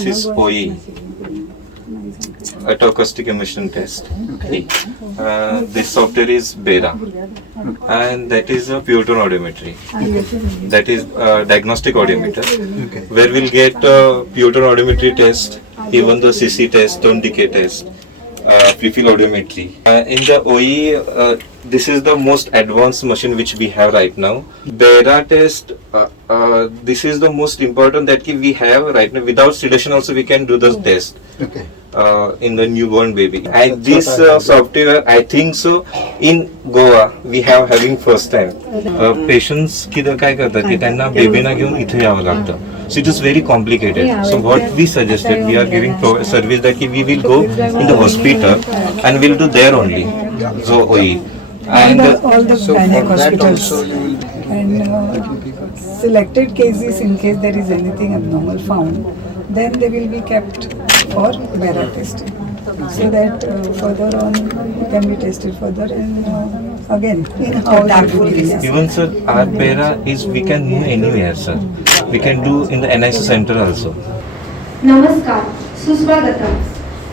This is OE, acoustic emission test. Okay. This software is Bera, and that is a pure tone audiometry. That is diagnostic audiometer, Okay. where we'll get pure tone audiometry test, even the CC test, tone decay test, prefill audiometry. In the OE, this is the most advanced machine which we have right now. Bera test, this is the most important that we have right now. Without sedation also we can do the test. Okay. In the newborn baby. And this software, I think so, in Goa we have having first time. Patients किती काय करतात की त्यांना बेबीना घेऊन इथे यावं लागतं. So it is very complicated. So what we suggested, we are giving service that we will go in the hospital and we'll do there only. So OE. And all the So gynaec for that hospitals also you will and selected cases, in case there is anything abnormal found, then they will be kept for Bera testing, so that further on can be tested further, and again in house. even sir, our Bera is we can do anywhere, sir. We can do in the NIC center also. नमस्कार, सुस्वागतम.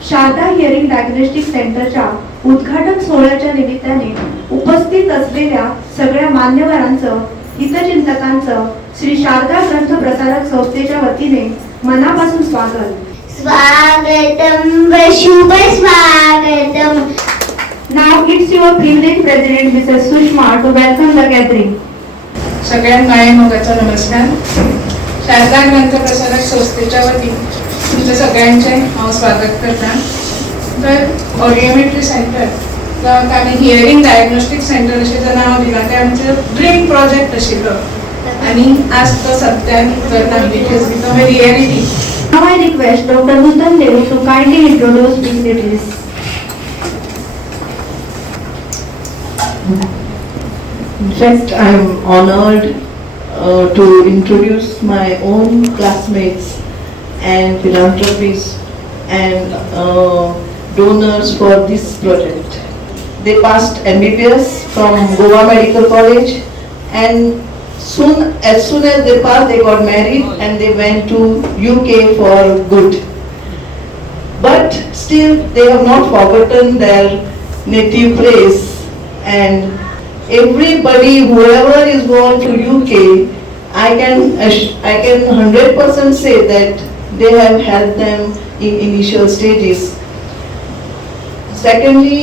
Sharda hearing diagnostic सेंटरच्या उद्घाटन सोहळ्याच्या निमित्ताने उपस्थित असलेल्या सगळ्या मान्यवरांचं, हितचिंतकांचं श्री शारदा ग्रंथ प्रसारक संस्थेच्या वतीने मनापासून स्वागत. स्वागतम व शुभ स्वागतम. Now it's your privilege, President Mrs. Sushma, to welcome the gathering. सगळ्यांना मायेमोगाचा नमस्कार. शारदा ग्रंथ प्रसारक संस्थेच्या वतीने तुमच्या सगळ्यांचे हांव स्वागत करता. तर ऑडिओमेट्री सेंटर जावं आमी हियरिंग डायग्नोस्टिक सेंटर अशें जर नांव दिलां, तें आमचें ड्रीम प्रोजेक्ट आशिल्लो आनी आज तो सत्यान करता. It has become a reality. Now I request Dr. Nustan Dev to kindly introduce dignitaries. First, I am honored to introduce my own classmates and philanthropists and donors for this project. They passed MBBS from Goa Medical College, and as soon as they passed, they got married and they went to UK for good. But still, they have not forgotten their native place, and everybody, whoever is gone to UK, I can 100% say that they have helped them in initial stages. Secondly,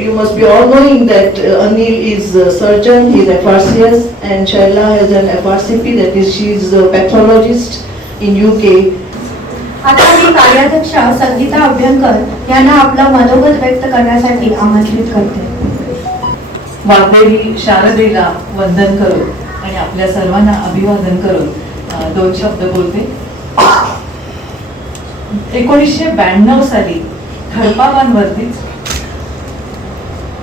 you must be all knowing that Anil is a surgeon, he is FRCS, and Shaila has an FRCP, that is, she is a pathologist in UK. आता मी कार्याध्यक्षा संगीता अभ्यंकर यांना आपला मनोगत व्यक्त करण्यासाठी आमंत्रित करते. वाघेरी शारदेला वंदन करून आणि आपल्या सर्वांना अभिवादन करून दोन शब्द बोलते. 1992 साली खडपाबांवरतीच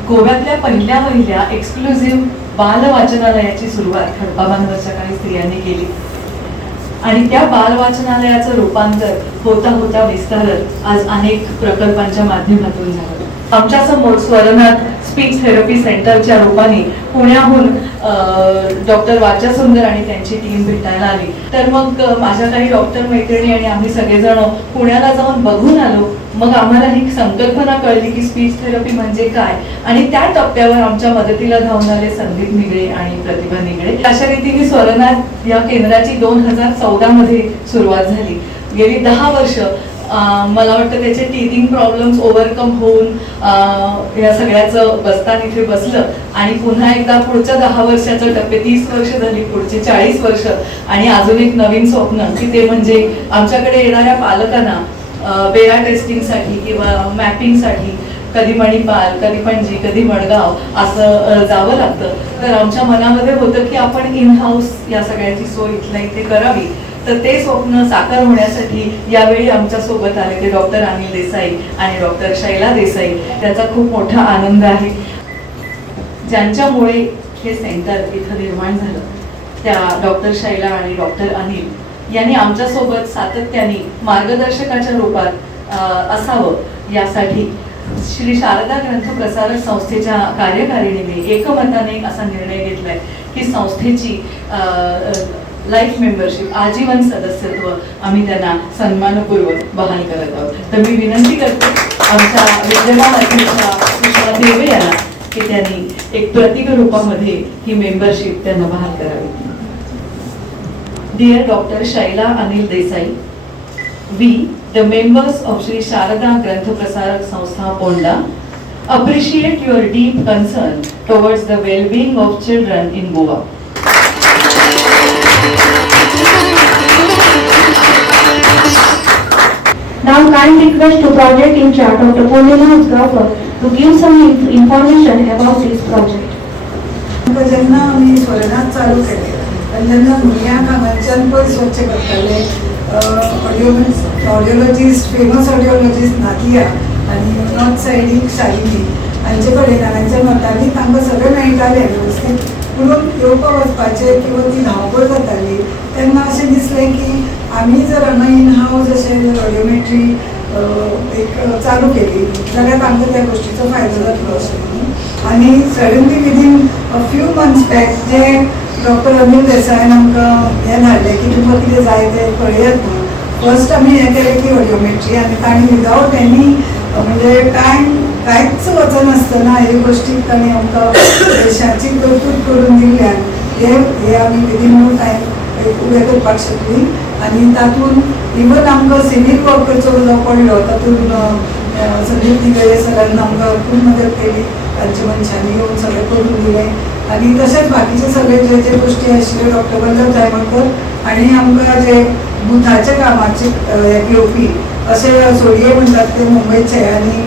गोव्यातल्या पहिल्या एक्सक्लुझिव्ह बाल वाचनालयाची सुरुवात खडपाबांवरच्या काही स्त्रियांनी केली आणि त्या बाल वाचनालयाचं रूपांतर होता होता विस्तारत आज अनेक प्रकल्पांच्या माध्यमातून झालं. आमच्या समोर स्वरनाथ स्पीच थेरपी सेंटरच्या रूपाने पुण्याहून डॉक्टर वाचा सुंदर आणि त्यांची टीम भेटायला आली. तर मग माझ्या काही डॉक्टर मैत्रिणी आणि आम्ही सगळेजण पुण्याला जाऊन बघून आलो. मग आम्हाला ही संकल्पना कळली की स्पीच थेरपी म्हणजे काय, आणि त्या टप्प्यावर आमच्या मदतीला धावून आले संदीप निगळे आणि प्रतिभा निगळे. अशा रीतीने स्वरनाथ या केंद्राची 2014 मध्ये सुरुवात झाली. गेली 10 वर्ष मला वाटतं त्याचे टीथिंग प्रॉब्लेम्स ओव्हरकम होऊन या सगळ्याचं बस्तान इथे बसलं आणि पुन्हा एकदा पुढच्या 10 वर्षाचं टप्पे 30 वर्ष झाली, पुढचे 40 वर्ष आणि अजून एक नवीन स्वप्न की ते म्हणजे आमच्याकडे येणाऱ्या पालकांना बेरा टेस्टिंगसाठी किंवा मॅपिंगसाठी कधी मणिपाल, कधी पणजी, कधी मडगाव असं जावं लागतं. तर आमच्या मनामध्ये होतं की आपण इन हाऊस या सगळ्याची सोय इथल्या इथे करावी. तर ते स्वप्न साकार होण्यासाठी यावेळी आमच्या सोबत आले ते डॉक्टर अनिल देसाई आणि डॉक्टर शैला देसाई. त्याचा खूप मोठा आनंद आहे. ज्यांच्यामुळे हे सेंटर इथं निर्माण झालं त्या डॉक्टर शैला आणि डॉक्टर अनिल यांनी आमच्यासोबत सातत्याने मार्गदर्शकाच्या रूपात असावं यासाठी श्री शारदा ग्रंथ प्रसारक संस्थेच्या कार्यकारिणीने एकमताने असा निर्णय घेतलाय की संस्थेची लाईफ मेंबरशिप आजीवन सदस्यत्व आम्ही त्यांना सन्मानपूर्वक बहाल करत आहोत. तर मी विनंती करते आमच्या विद्यमान अध्यक्षा सुषमा देवे यांना की त्यांनी एक प्रतीक रूपामध्ये ही मेंबरशिप त्यांना बहाल करावी. Dear doctor Shaila Anil Desai, we the members of Shri Sharada Granth Prasarak संस्था Ponda appreciate your deep concern towards the well-being of children in Goa. Now kind request to project in charge Dr. Purnima Usgaonkar to give some information about this project. जेन्ना आमी स्वर्णात चालू केले आनी जेन्ना भुरग्यांक हांगाच्यान पयर स्वच्छ करताले ऑडिओलॉजिस्ट फेमस ऑडिओलॉजिस्ट नादिया आनी नॉर्थ सायडीक शालिनी हांचे कडेन हांगाच्यान वताली तांकां सगळें मेळटालें वेवस्थीत पुणून येवपा वचपाचें किंवा ती धांवपळ जाताली तेन्ना अशें दिसलें की आमी जर हांगा इन हावज अशें ऑडिओमेट्री एक चालू केली जाल्यार तांकां त्या गोश्टीचो फायदो जातलो अशें म्हणून आनी suddenly within a few months back जे डॉक्टर अनिल देसायान आमकां हें धाडलें की तुमकां कितें जाय तें कळयात म्हणून फर्स्ट आमी हें केलें की ऑडिओमेट्री आनी तांणी विदावट एनी म्हणजे कांयच वचनासतना हे गोश्टीक तांणी आमकां देशाची तरतूद करून दिल्ल्यान हे आमी विदीन नो टायम उबें करपाक शकलीं आनी तातूंत इवन आमकां सिवील वर्क करचो जो पडलो तातूंत संदीप निगळे सरान आमकां खूब मदत केली तांच्या मनशांनी येवन सगळें करून दिलें आनी तशेंच बाकीचे सगळे जे गोश्टी आशिल्ल्यो डॉक्टर वल्लभ जायमळकर हांणी आमकां जे बुथाच्या कामाचे घेवपी अशे सोडये म्हणटात ते मुंबयचे आनी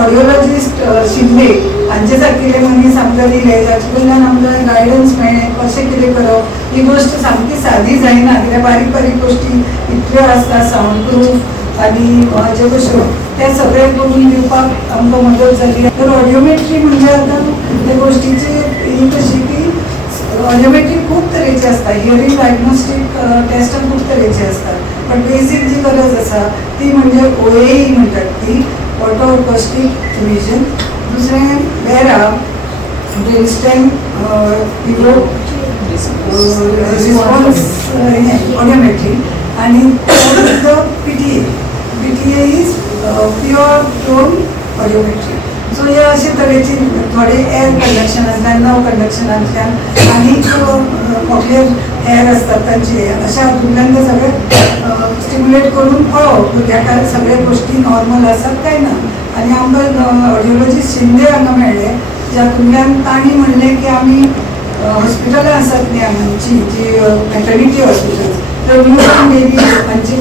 ऑडिओलॉजिस्ट शिंदे हांचे सारकिले मनीस आमकां दिले जाचे कडल्यान आमकां गायडन्स मेळ्ळें कशें कितें करप ही गोश्ट सामकी सादी जायना कित्याक बारीक बारीक गोश्टी इतल्यो आसता सावंड प्रूफ आनी हाज्यो कश्यो ते सगळें करून दिवपाक आमकां मदत जाली. तर ऑडिओमेट्री म्हणजे आतां त्या गोश्टीची ही कशी की ऑडिओमेट्री खूब तरेची आसता हियरिंग डायग्नोस्टीक टेस्ट खूब तरेची आसतात पण बेसीक जी गरज आसा ती म्हणजे OAE म्हणटात ती ऑटो अकॉस्टीक विजन. दुसरें बेरा ब्रेनस्टेम रिस्पॉन्स ऑडिओमेट्री आनी PTA is pure tone audiometry. So हे अशे तरेची थोडे एअर कंडक्शनांतल्यान नव कंडक्शनांतल्यान आनीक कॉक्लियर एअर असतात तांचे अशा हातूंतल्यान ते सगळे स्टिम्युलेट करून पळोवप भुरग्याक सगळे गोश्टी नॉर्मल आसात काय ना. आनी आमकां ऑडिओलॉजिस्ट शिंदे हांगा मेळ्ळे जातूंतल्यान तांणी म्हणलें की आमी हॉस्पिटलां आसात न्ही हांगाची जी मॅटर्निटी हॉस्पिटल तर न्यू बेबी हांची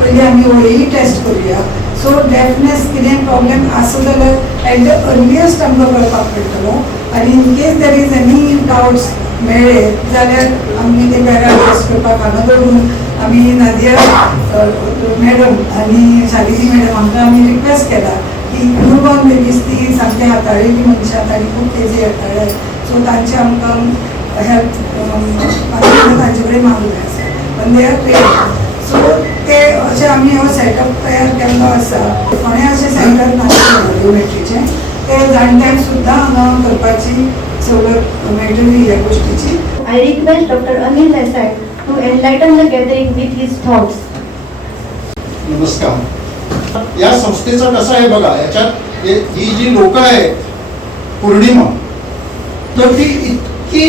पयलीं आमी OAE टेस्ट करुया. सो डेफनेस कितें प्रॉब्लेम आसा जाल्यार एट द अर्लियस्ट आमकां कळपाक पडटलो आनी in case there is any doubts मेळ्ळे जाल्यार आमी ते बेरा टेस्ट करपाक हांगा दवरून आमी नादिया मॅडम आनी शालिनी मॅडम हांकां आमी रिक्वेस्ट केला की न्यूबॉर्न बेबीज ती सामकी हाताळिल्ली मनशां तांणी खूब केजी हाताळ्ळ्यात. सो तांचे आमकां हेल्प तांचे कडेन मागूंक आसा पण दे आर ट्रेन. सो ते अशें आमी हो सेटअप तयार केल्लो आसा. कोणें अशें सेंटर ना ऑडिओमेट्रीचें ते जाणट्यांक सुद्दां हांगा करपाची सवलत मेळटली ह्या गोश्टीची. I request Dr. Anil Desai to enlighten the gathering with his thoughts. नमस्कार. या संस्थेचं कसं आहे बघा, याच्यात ही जी लोक आहेत पौर्णिमा तर ती इतकी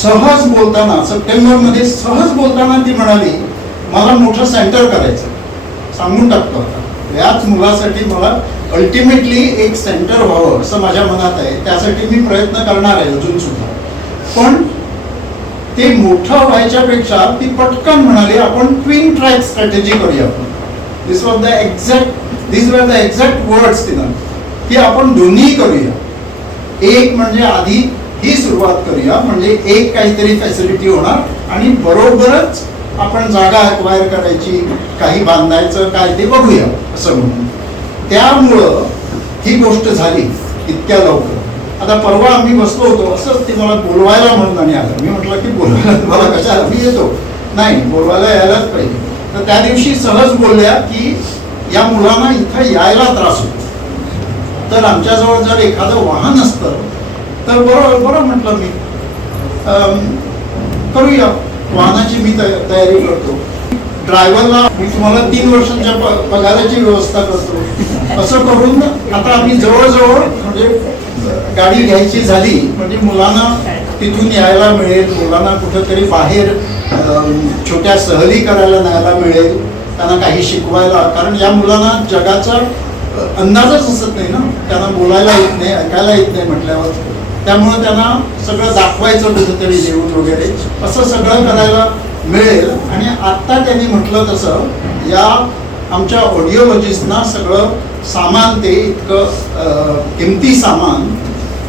सहज बोलताना सप्टेंबरमध्ये सहज बोलताना ती म्हणाली मला मोठं सेंटर करायचं सांगून टाकतो आता याच मुलासाठी मला अल्टिमेटली एक सेंटर व्हावं असं माझ्या मनात आहे. त्यासाठी मी प्रयत्न करणार आहे अजून सुद्धा. पण ते मोठं व्हायच्या पेक्षा ती पटकन म्हणाली आपण ट्विन ट्रॅक स्ट्रॅटेजी करूया. This were the exact words तिनं की आपण दोन्ही करूया. एक म्हणजे आधी ही सुरुवात करूया म्हणजे एक काहीतरी फॅसिलिटी होणार आणि बरोबरच आपण जागा अक्वायर करायची काही बांधायचं काय ते बघूया असं म्हणून. त्यामुळं ही गोष्ट झाली इतक्या लवकर. आता परवा आम्ही बसलो होतो असंच ती मला बोलवायला म्हणून आणि आलं. मी म्हटलं की बोलवायला तुम्हाला कशाला मी येतो नाही बोलवायला यायलाच पाहिजे. तर त्या दिवशी सहज बोलल्या की या मुलांना इथं यायला त्रास होतो तर आमच्याजवळ जर एखादं वाहन असतं तर बरं म्हटलं मी करूया. वाहनाची मी तयारी करतो, ड्रायव्हरला मी तुम्हाला 3 वर्षांच्या पगाराची व्यवस्था करतो. असं करून आता आम्ही जवळजवळ म्हणजे गाडी घ्यायची झाली म्हणजे मुलांना तिथून यायला मिळेल, मुलांना कुठंतरी बाहेर छोट्या सहली करायला न्यायला मिळेल, त्यांना काही शिकवायला. कारण या मुलांना जगाचा अंदाजच असत नाही ना, त्यांना बोलायला येत नाही, ऐकायला येत नाही म्हटल्यावर. त्यामुळे त्यांना सगळं दाखवायचं कुठेतरी जेवण वगैरे असं सगळं करायला मिळेल. आणि आत्ता त्यांनी म्हटलं तसं या आमच्या ऑडिओलॉजिस्टना सगळं सामान ते इतकं किमती सामान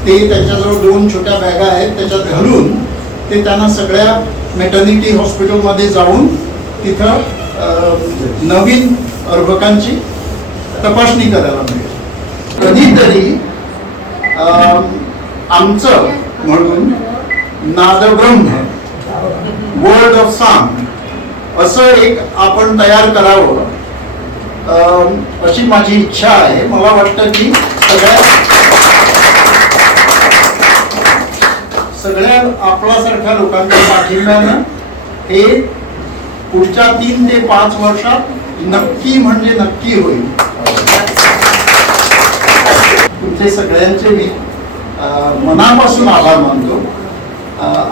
ते त्यांच्याजवळ 2 छोट्या बॅगा आहेत त्याच्यात घालून ते त्यांना सगळ्या मॅटर्निटी हॉस्पिटलमध्ये जाऊन तिथं नवीन अर्भकांची तपासणी करायला मिळेल. कधीतरी आमचं म्हणून नादब्रह्म वर्ल्ड ऑफ सॉन्ग असं एक आपण तयार करावं अशी माझी इच्छा आहे. मला वाटतं की सगळ्या आपल्यासारख्या लोकांच्या पाठिंब्यानं हे पुढच्या 3 ते 5 वर्षात नक्की म्हणजे नक्की होईल. तुमचे सगळ्यांचे मी मनापासून आभार मानतो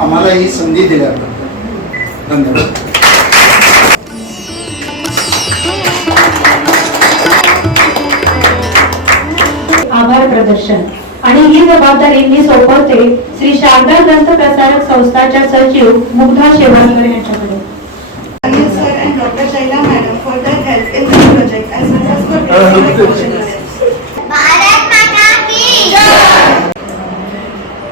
आम्हाला ही संधी दिल्याबद्दल. धन्यवाद. आभार प्रदर्शन आणि ही जबाबदारी मी सोपवते श्री शारदा ग्रंथ प्रसारक संस्थाच्या सचिव मुग्धा शेवाळकर यांच्याकडे. Sir and Dr. Shaila Madam for their help in this project as well as for raising the questions. Bharat माता की जय.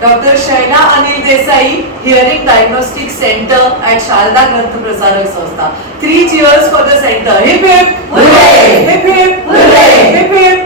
Dr. Shaila Anil Desai, Hearing Diagnostic Center at Sharda Granth Prasarak Sanstha. 3 cheers for the center. Hip hip! Hooray! Hip hip! Hooray! Hip hip!